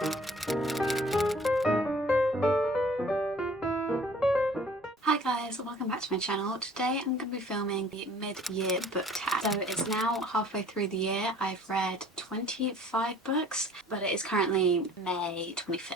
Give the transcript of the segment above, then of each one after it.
Hi guys, welcome back to my channel. Today I'm going to be filming the mid-year book tag. So it's now halfway through the year. I've read 25 books, but it is currently May 25th.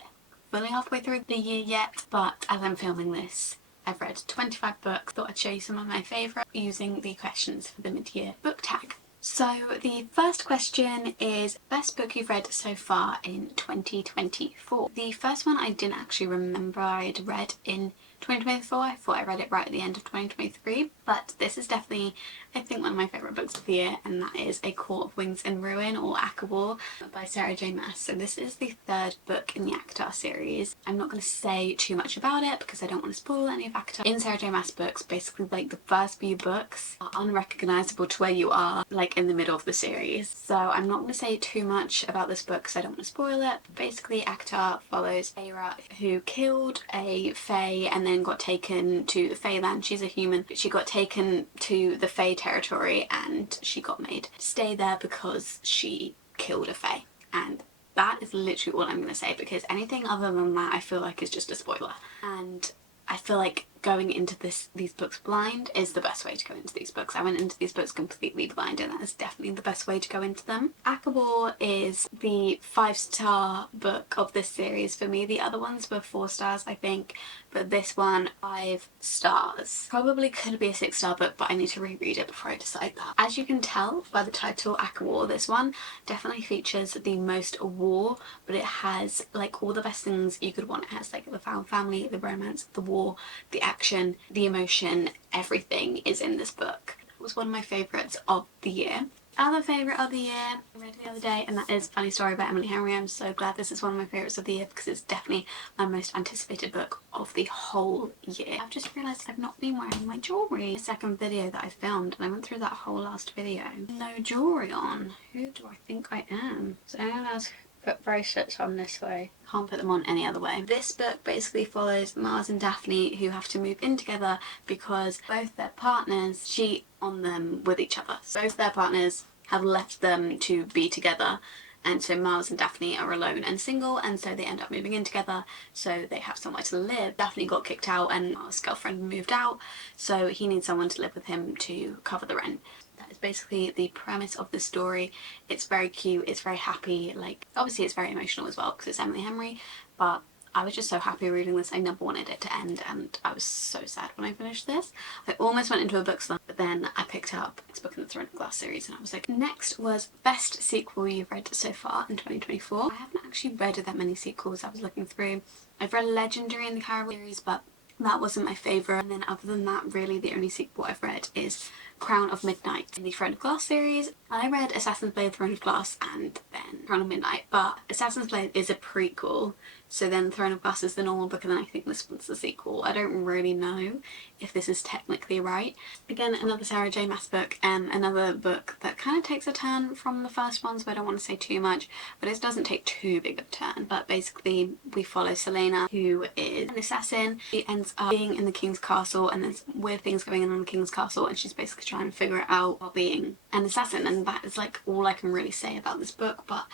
Fully halfway through the year yet, but as I'm filming this, I've read 25 books. Thought I'd show you some of my favourite using the questions for the mid-year book tag. So the first question is best book you've read so far in 2024. The first one I didn't actually remember I'd read in 2024. I thought I read it right at the end of 2023, but this is definitely, I think, one of my favourite books of the year, and that is A Court of Wings and Ruin, or ACOTAR, by Sarah J Maas. So this is the third book in the ACOTAR series. I'm not going to say too much about it because I don't want to spoil any of ACOTAR. In Sarah J Maas books, basically like the first few books are unrecognisable to where you are like in the middle of the series. So I'm not going to say too much about this book because I don't want to spoil it. But basically ACOTAR follows Aira, who killed a fae and then got taken to the Fae land. She's a human. She got taken to the Fae territory and she got made stay there because she killed a fae. And that is literally all I'm going to say, because anything other than that I feel like is just a spoiler. And I feel like going into these books blind is the best way to go into these books. I went into these books completely blind, and that is definitely the best way to go into them. ACOTAR is the 5-star book of this series for me. The other ones were 4 stars, I think, but this one 5 stars. Probably could be a 6-star book, but I need to reread it before I decide that. As you can tell by the title, ACOTAR, this one definitely features the most war, but it has like all the best things you could want. It has like the found family, the romance, the war, the action, the emotion, everything is in this book. It was one of my favourites of the year. Other favourite of the year I read the other day, and that is Funny Story by Emily Henry. I'm so glad this is one of my favourites of the year because it's definitely my most anticipated book of the whole year. I've just realised I've not been wearing my jewellery. The second video that I filmed, and I went through that whole last video. No jewellery on. Who do I think I am? So anyone else put bracelets on this way? Can't put them on any other way. This book basically follows Miles and Daphne, who have to move in together because both their partners cheat on them with each other. So both their partners have left them to be together, and so Miles and Daphne are alone and single, and so they end up moving in together so they have somewhere to live. Daphne got kicked out and Miles' girlfriend moved out, so he needs someone to live with him to cover the rent. That is basically the premise of the story. It's very cute, it's very happy, like obviously it's very emotional as well because it's Emily Henry, but I was just so happy reading this. I never wanted it to end, and I was so sad when I finished this. I almost went into a book slump, but then I picked up this book in the Throne of Glass series and I was like, next was best sequel you've read so far in 2024. I haven't actually read that many sequels. I was looking through. I've read Legendary in the Carol series, but that wasn't my favourite. And then other than that, really the only sequel I've read is Crown of Midnight in the Throne of Glass series. I read Assassin's Blade Throne of Glass and then Crown of Midnight, but Assassin's Blade is a prequel, so then Throne of Glass is the normal book, and then I think this one's the sequel. I don't really know if this is technically right. Again, another Sarah J Maas book, and another book that kind of takes a turn from the first one, so I don't want to say too much, but it doesn't take too big of a turn. But basically we follow Selena, who is an assassin. She ends up being in the king's castle, and there's weird things going on in the king's castle, and she's basically trying to figure it out while being an assassin, and that is like all I can really say about this book. But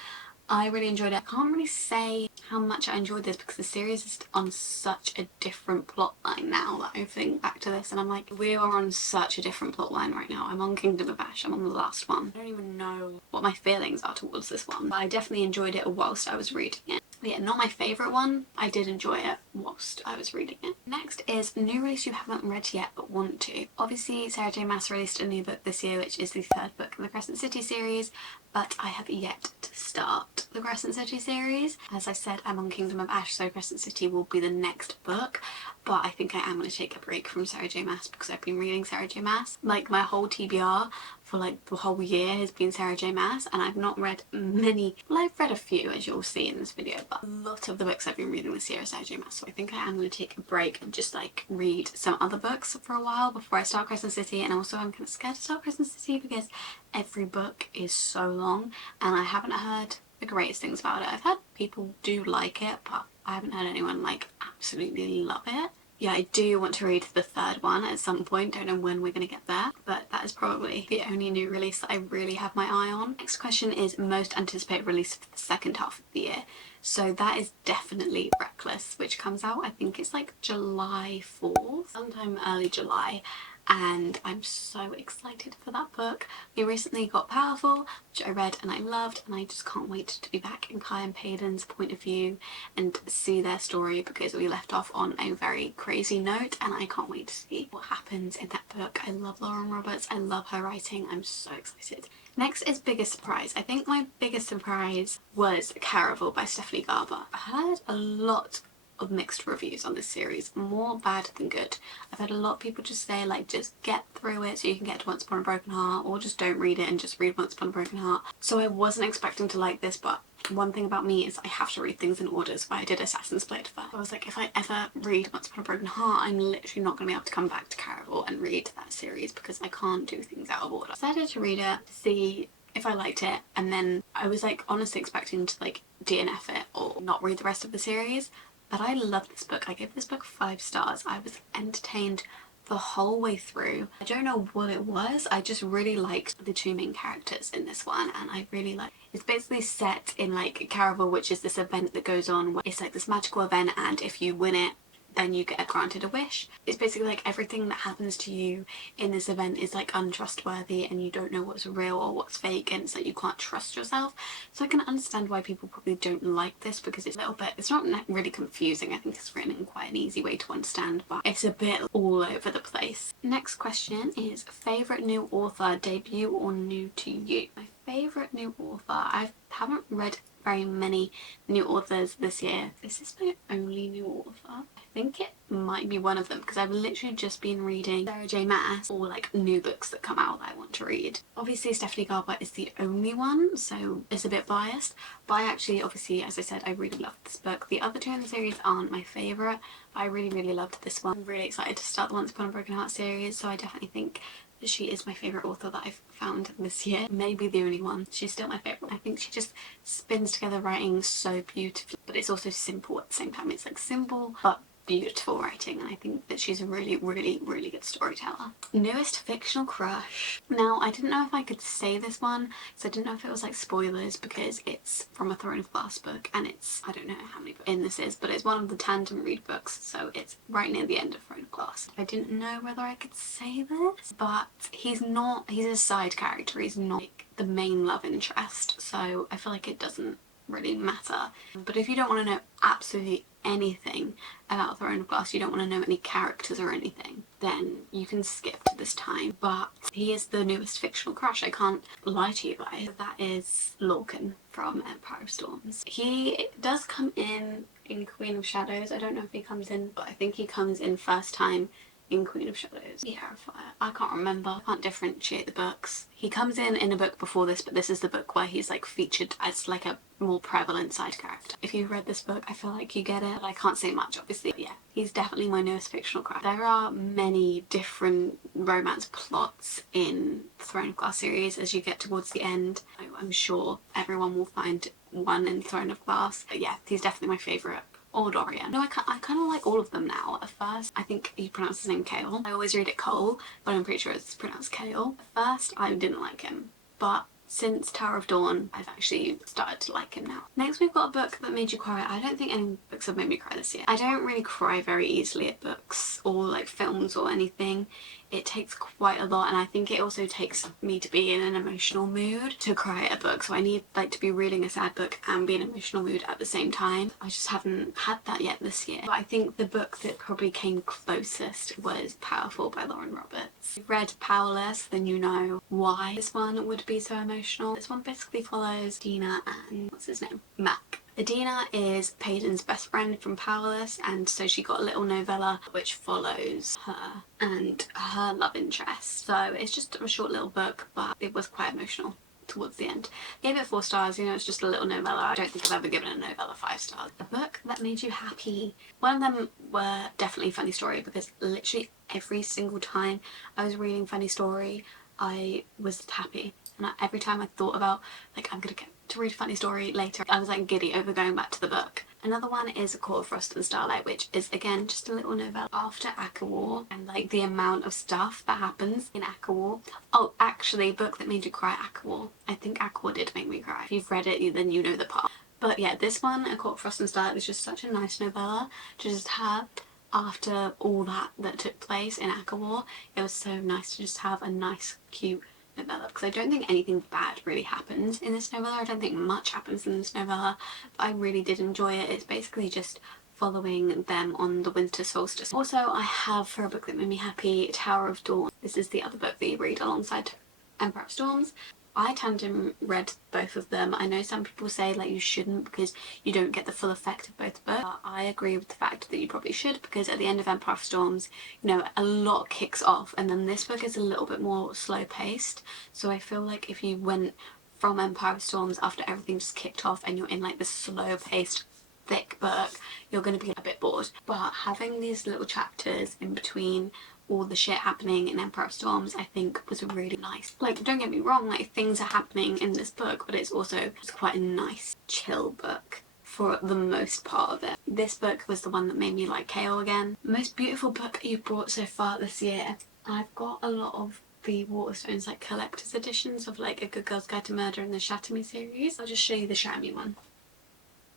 I really enjoyed it. I can't really say how much I enjoyed this because the series is on such a different plot line now that I think back to this and I'm like, we are on such a different plot line right now. I'm on Kingdom of Ash, I'm on the last one. I don't even know what my feelings are towards this one, but I definitely enjoyed it whilst I was reading it. But yeah, not my favourite one. I did enjoy it whilst I was reading it. Next is a new release you haven't read yet but want to. Obviously Sarah J Maas released a new book this year, which is the 3rd book in the Crescent City series, but I have yet to start the Crescent City series. As I said, I'm on Kingdom of Ash, so Crescent City will be the next book, but I think I am going to take a break from Sarah J Maas because I've been reading Sarah J Maas. Like my whole TBR for like the whole year has been Sarah J Maas, and I've not read many. Well, I've read a few, as you'll see in this video, but a lot of the books I've been reading this year are Sarah J Maas, so I think I am going to take a break and just like read some other books for a while before I start Crescent City. And also I'm kind of scared to start Crescent City because every book is so long and I haven't heard the greatest things about it. I've heard people do like it, but I haven't heard anyone like absolutely love it. Yeah, I do want to read the third one at some point. Don't know when we're going to get there, but that is probably the only new release that I really have my eye on. Next question is most anticipated release for the second half of the year. So that is definitely Reckless, which comes out, I think it's like July 4th, sometime early July. And I'm so excited for that book. We recently got Powerful, which I read and I loved, and I just can't wait to be back in Kai and Payden's point of view and see their story, because we left off on a very crazy note and I can't wait to see what happens in that book. I love Lauren Roberts, I love her writing, I'm so excited. Next is biggest surprise. I think my biggest surprise was Caraval by Stephanie Garber. I heard a lot of mixed reviews on this series, more bad than good. I've had a lot of people just say like just get through it so you can get to Once Upon a Broken Heart, or just don't read it and just read Once Upon a Broken Heart. So I wasn't expecting to like this, but one thing about me is I have to read things in order, so I did Assassin's Blade first. I was like, if I ever read Once Upon a Broken Heart, I'm literally not going to be able to come back to Caraval and read that series because I can't do things out of order. I decided to read it, see if I liked it, and then I was like honestly expecting to like DNF it or not read the rest of the series. But I love this book. I gave this book 5 stars. I was entertained the whole way through. I don't know what it was. I just really liked the 2 main characters in this one, and I really like. It's basically set in like Caraval, which is this event that goes on where it's like this magical event, and if you win it, then you get granted a wish. It's basically like everything that happens to you in this event is like untrustworthy and you don't know what's real or what's fake, and it's like you can't trust yourself. So I can understand why people probably don't like this, because it's a little bit, it's not really confusing. I think it's written in quite an easy way to understand, but it's a bit all over the place. Next question is favourite new author, debut or new to you? My favourite new author, I haven't read very many new authors this year. Is this my only new author? I think it might be one of them, because I've literally just been reading Sarah J Maas, or like new books that come out that I want to read. Obviously Stephanie Garber is the only one, so it's a bit biased, but I actually, obviously, as I said, I really loved this book. The other 2 in the series aren't my favourite, but I really loved this one. I'm really excited to start the Once Upon a Broken Heart series, so I definitely think that she is my favourite author that I've found this year. Maybe the only one. She's still my favourite. I think she just spins together writing so beautifully, but it's also simple at the same time. It's like simple but beautiful writing, and I think that she's a really good storyteller. Newest fictional crush. Now, I didn't know if I could say this one, so I didn't know if it was like spoilers, because it's from a Throne of Glass book, and it's, I don't know how many in this is, but it's one of the tandem read books, so it's right near the end of Throne of Glass. I didn't know whether I could say this, but he's a side character, he's not like the main love interest, so I feel like it doesn't really matter. But if you don't want to know absolutely anything about Throne of Glass, you don't want to know any characters or anything, then you can skip to this time. But he is the newest fictional crush, I can't lie to you guys. That is Lorcan from Empire of Storms. He does come in Queen of Shadows. I don't know if he comes in, but I think he comes in first time in Queen of Shadows. Terrifier. I can't remember. I can't differentiate the books. He comes in a book before this, but this is the book where he's like featured as like a more prevalent side character. If you've read this book, I feel like you get it, but I can't say much, obviously. But yeah, he's definitely my newest fictional crush. There are many different romance plots in the Throne of Glass series as you get towards the end. I'm sure everyone will find one in Throne of Glass. But yeah, he's definitely my favourite. Or Dorian. No, I kind of like all of them now. At first, I think he pronounced his name Kale. I always read it Cole, but I'm pretty sure it's pronounced Kale. At first, I didn't like him, but since Tower of Dawn, I've actually started to like him now. Next, we've got a book that made you cry. I don't think any books have made me cry this year. I don't really cry very easily at books or like films or anything. It takes quite a lot, and I think it also takes me to be in an emotional mood to cry at a book. So I need like to be reading a sad book and be in an emotional mood at the same time. I just haven't had that yet this year. But I think the book that probably came closest was Powerful by Lauren Roberts. If you've read Powerless, then you know why this one would be so emotional. This one basically follows Dina and what's his name? Mac. Adina is Payden's best friend from Powerless, and so she got a little novella which follows her and her love interest. So it's just a short little book, but it was quite emotional towards the end. Gave it 4 stars, you know, it's just a little novella. I don't think I've ever given a novella 5 stars. A book that made you happy. One of them were definitely Funny Story, because literally every single time I was reading Funny Story, I was happy. And every time I thought about, like, I'm gonna get to read a Funny Story later, I was like giddy over going back to the book. Another one is A Court of Frost and Starlight, which is again just a little novella after Acker War, and like the amount of stuff that happens in Acker War. Oh, actually, book that made you cry, Acker War. I think Acker War did make me cry. If you've read it, then you know the part. But yeah, this one, A Court of Frost and Starlight, was just such a nice novella to just have after all that took place in Acker War. It was so nice to just have a nice, cute novella, because I don't think anything bad really happens in this novella. I don't think much happens in this novella, but I really did enjoy it. It's basically just following them on the winter solstice. Also, I have, for a book that made me happy, Tower of Dawn. This is the other book that you read alongside Empire of Storms. I tandem read both of them. I know some people say like you shouldn't because you don't get the full effect of both books. But I agree with the fact that you probably should, because at the end of Empire of Storms, you know, a lot kicks off, and then this book is a little bit more slow paced. So I feel like if you went from Empire of Storms after everything just kicked off and you're in like this slow paced thick book, you're going to be a bit bored. But having these little chapters in between all the shit happening in Empire of Storms, I think was really nice. Like, don't get me wrong, like things are happening in this book, but it's also just quite a nice, chill book for the most part of it. This book was the one that made me like KO again. Most beautiful book you've brought so far this year. I've got a lot of the Waterstones like collector's editions of like A Good Girl's Guide to Murder and the Shatter Me series. I'll just show you the Shatter Me one,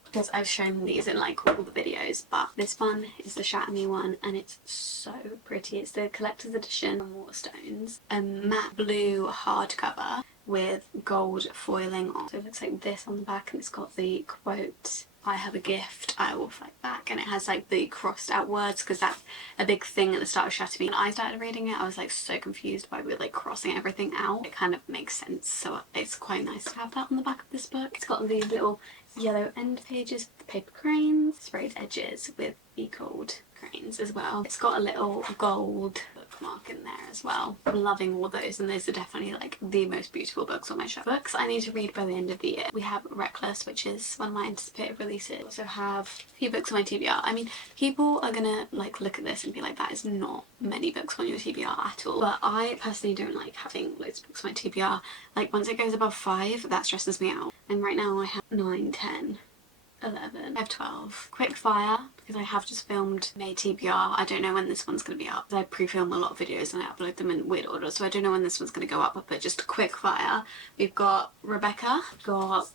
because I've shown these in like all the videos, but this one is the Shatter Me one and it's so pretty. It's the collector's edition from Waterstones, a matte blue hardcover with gold foiling on. So it looks like this on the back, and it's got the quote, "I have a gift, I will fight back," and it has like the crossed out words, because that's a big thing at the start of Shatter Me. When I started reading it, I was like so confused why we were like crossing everything out. It kind of makes sense, so it's quite nice to have that on the back of this book. It's got these little yellow end pages with paper cranes, sprayed edges with the gold cranes as well. It's got a little gold bookmark in there as well. I'm loving all those, and those are definitely like the most beautiful books on my shelf. Books I need to read by the end of the year. We have Reckless, which is one of my anticipated releases. I also have a few books on my TBR. I mean, people are gonna like look at this and be like, that is not many books on your TBR at all. But I personally don't like having loads of books on my TBR. Like once it goes above 5, that stresses me out. And right now I have 9, 10, 11, I have 12. Quick fire, because I have just filmed May TBR. I don't know when this one's going to be up. I pre-film a lot of videos and I upload them in weird order, so I don't know when this one's going to go up, but just a quick fire. We've got Rebecca, got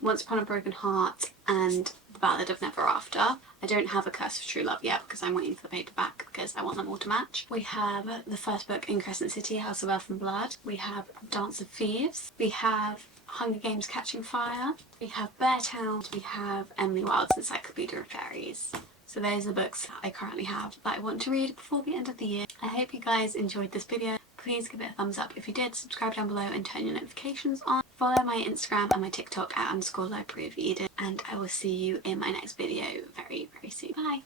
Once Upon a Broken Heart, and The Ballad of Never After. I don't have A Curse of True Love yet because I'm waiting for the paperback because I want them all to match. We have the first book in Crescent City, House of Earth and Blood. We have Dance of Thieves. We have Hunger Games Catching Fire. We have Beartown. We have Emily Wilde's Encyclopedia of Fairies. So those are the books that I currently have that I want to read before the end of the year. I hope you guys enjoyed this video. Please give it a thumbs up if you did, subscribe down below and turn your notifications on. Follow my Instagram and my TikTok at _libraryofeden, and I will see you in my next video very, very soon. Bye!